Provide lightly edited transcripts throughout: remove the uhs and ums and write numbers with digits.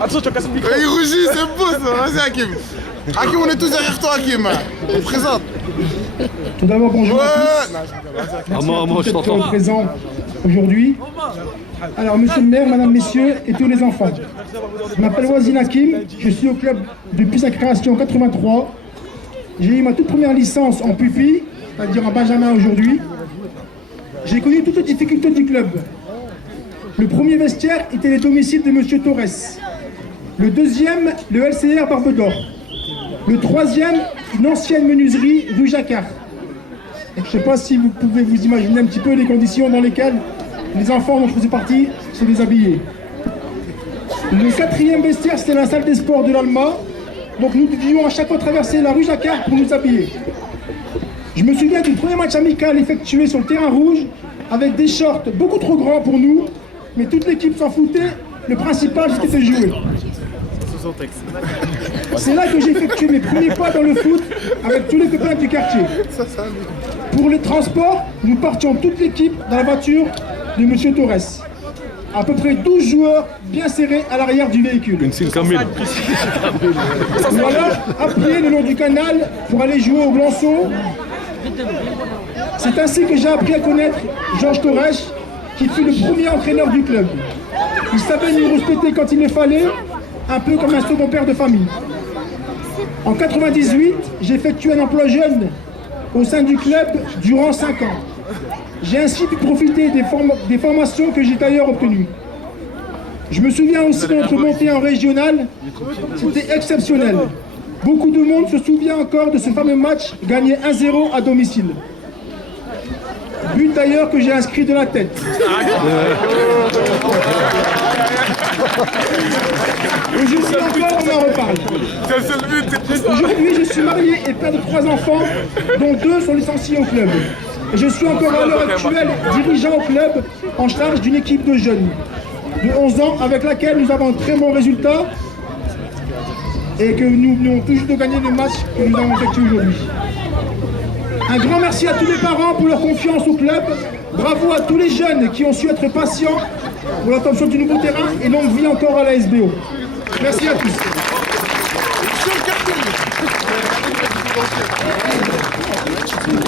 Attention, tu vas casser le micro. Il rougit, c'est beau ça. Vas-y, Hakim. Hakim, on est tous derrière toi, Hakim. On présente. Tout d'abord, bonjour Ouais. à tous. Merci d'être présents aujourd'hui. Alors, monsieur le maire, madame, messieurs et tous les enfants. Je m'appelle Wazin Hakim, je suis au club depuis sa création en 83. J'ai eu ma toute première licence en pupille, c'est-à-dire en benjamin aujourd'hui. J'ai connu toutes les difficultés du club. Le premier vestiaire était les domiciles de monsieur Torres. Le deuxième, le LCR Barbe d'Or. Le troisième, une ancienne menuiserie rue Jacquard. Je ne sais pas si vous pouvez vous imaginer un petit peu les conditions dans lesquelles les enfants dont je faisais partie se déshabillaient. Le quatrième vestiaire, c'était la salle des sports de l'Alma. Donc nous devions à chaque fois traverser la rue Jacquard pour nous habiller. Je me souviens du premier match amical effectué sur le terrain rouge avec des shorts beaucoup trop grands pour nous, mais toute l'équipe s'en foutait. Le principal, c'était de jouer. C'est là que j'ai effectué mes premiers pas dans le foot avec tous les copains du quartier. Pour les transports, nous partions toute l'équipe dans la voiture de monsieur Torres. À peu près 12 joueurs bien serrés à l'arrière du véhicule. Ou alors, appuyés le long du canal pour aller jouer au Blançon. C'est ainsi que j'ai appris à connaître Georges Torres, qui fut le premier entraîneur du club. Il savait nous respecter quand il le fallait, un peu comme un second père de famille. En 98, j'ai effectué un emploi jeune au sein du club durant 5 ans. J'ai ainsi pu profiter des formations que j'ai d'ailleurs obtenues. Je me souviens aussi de notre montée en régional, c'était exceptionnel. Beaucoup de monde se souvient encore de ce fameux match gagné 1-0 à domicile. But d'ailleurs que j'ai inscrit de la tête. Aujourd'hui encore, on en reparle. Aujourd'hui, je suis marié et père de 3 enfants, dont 2 sont licenciés au club. Et je suis encore à l'heure actuelle dirigeant au club en charge d'une équipe de jeunes de 11 ans avec laquelle nous avons un très bon résultat et que nous venons toujours de gagner le match que nous avons effectué aujourd'hui. Un grand merci à tous les parents pour leur confiance au club. Bravo à tous les jeunes qui ont su être patients pour l'obtention du nouveau terrain et longue vie encore à la SBO. Merci à tous.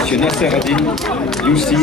Monsieur Nasser Adine, Youssi.